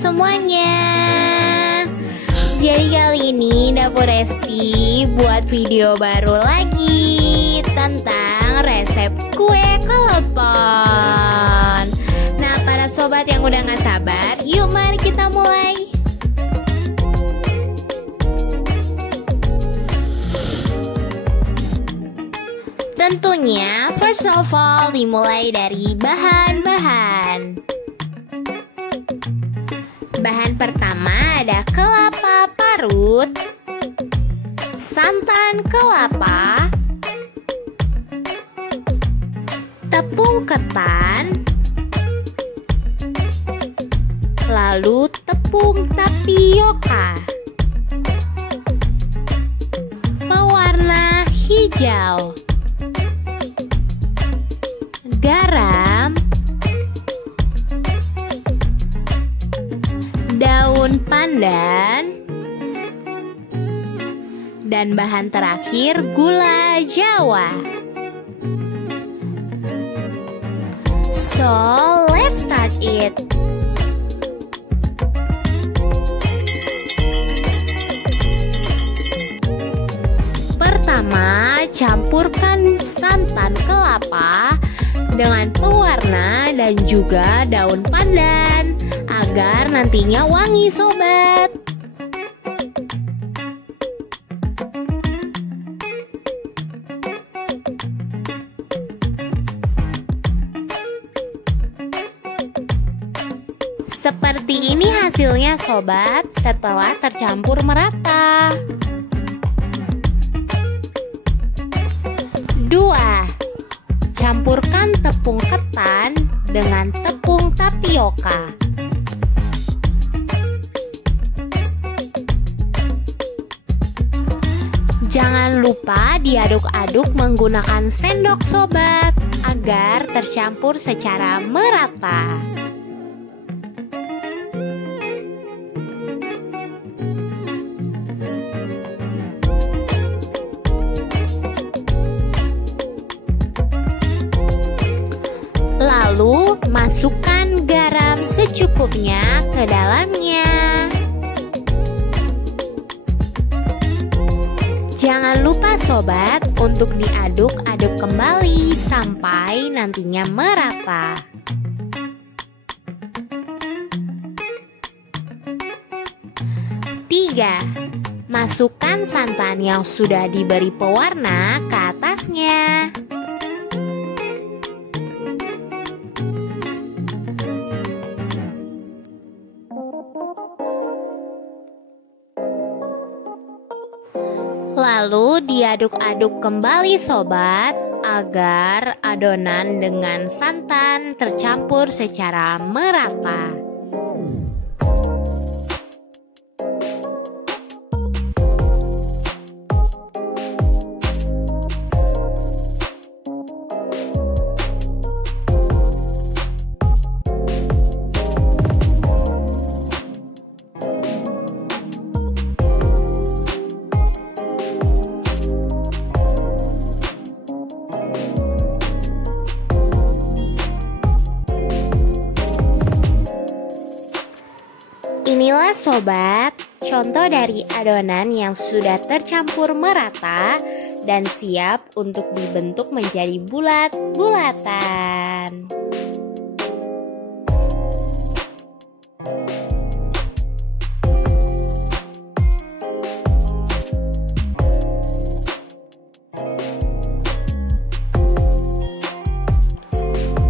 semuanya. Jadi kali ini Dapur Resti buat video baru lagi tentang resep kue klepon. Nah, para sobat yang udah gak sabar, yuk mari kita mulai. Tentunya first of all dimulai dari bahan-bahan. Bahan pertama ada kelapa parut, santan kelapa, tepung ketan, lalu tepung tapioka, pewarna hijau, garam, daun pandan, dan bahan terakhir gula Jawa. So, let's start it. Pertama, campurkan santan kelapa dengan pewarna dan juga daun pandan agar nantinya wangi, sobat. Seperti ini hasilnya, sobat, setelah tercampur merata. 2. Campurkan tepung ketan dengan tepung tapioka. Jangan lupa diaduk-aduk menggunakan sendok, sobat, agar tercampur secara merata. Lalu masukkan garam secukupnya ke dalamnya. Jangan lupa, sobat, untuk diaduk-aduk kembali sampai nantinya merata. Tiga, masukkan santan yang sudah diberi pewarna ke atasnya. Lalu diaduk-aduk kembali, sobat, agar adonan dengan santan tercampur secara merata. Inilah, sobat, contoh dari adonan yang sudah tercampur merata dan siap untuk dibentuk menjadi bulat-bulatan.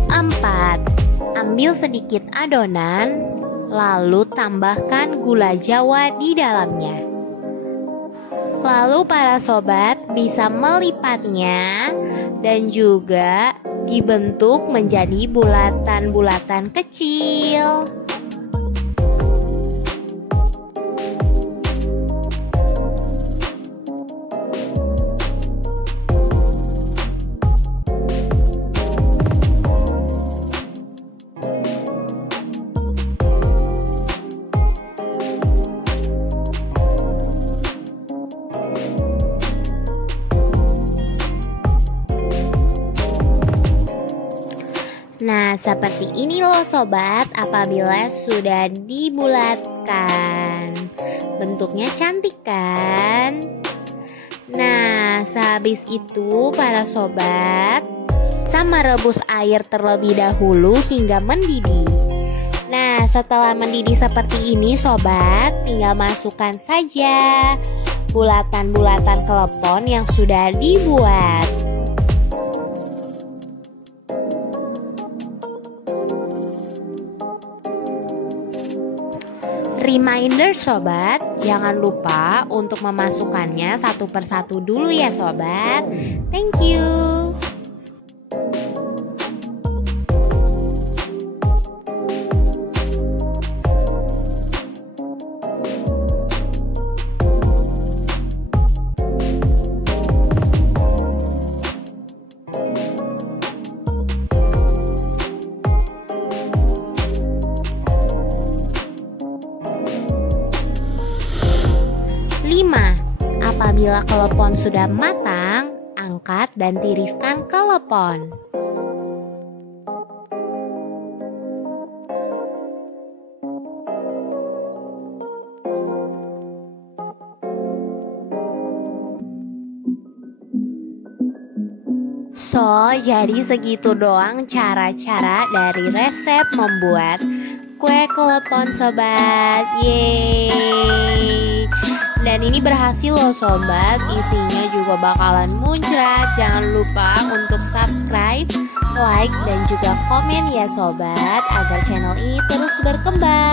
Empat, ambil sedikit adonan, lalu tambahkan gula Jawa di dalamnya. Lalu para sobat bisa melipatnya dan juga dibentuk menjadi bulatan-bulatan kecil. Nah, seperti ini loh sobat apabila sudah dibulatkan. Bentuknya cantik kan? Nah, sehabis itu para sobat, sama rebus air terlebih dahulu hingga mendidih. Nah, setelah mendidih seperti ini sobat, tinggal masukkan saja bulatan-bulatan klepon yang sudah dibuat. Reminder sobat, jangan lupa untuk memasukkannya satu persatu dulu ya sobat. Thank you. Apabila klepon sudah matang, angkat dan tiriskan klepon. So, jadi segitu doang cara-cara dari resep membuat kue klepon sobat. Yeay! Dan ini berhasil loh sobat, isinya juga bakalan muncrat. Jangan lupa untuk subscribe, like, dan juga komen ya sobat, agar channel ini terus berkembang.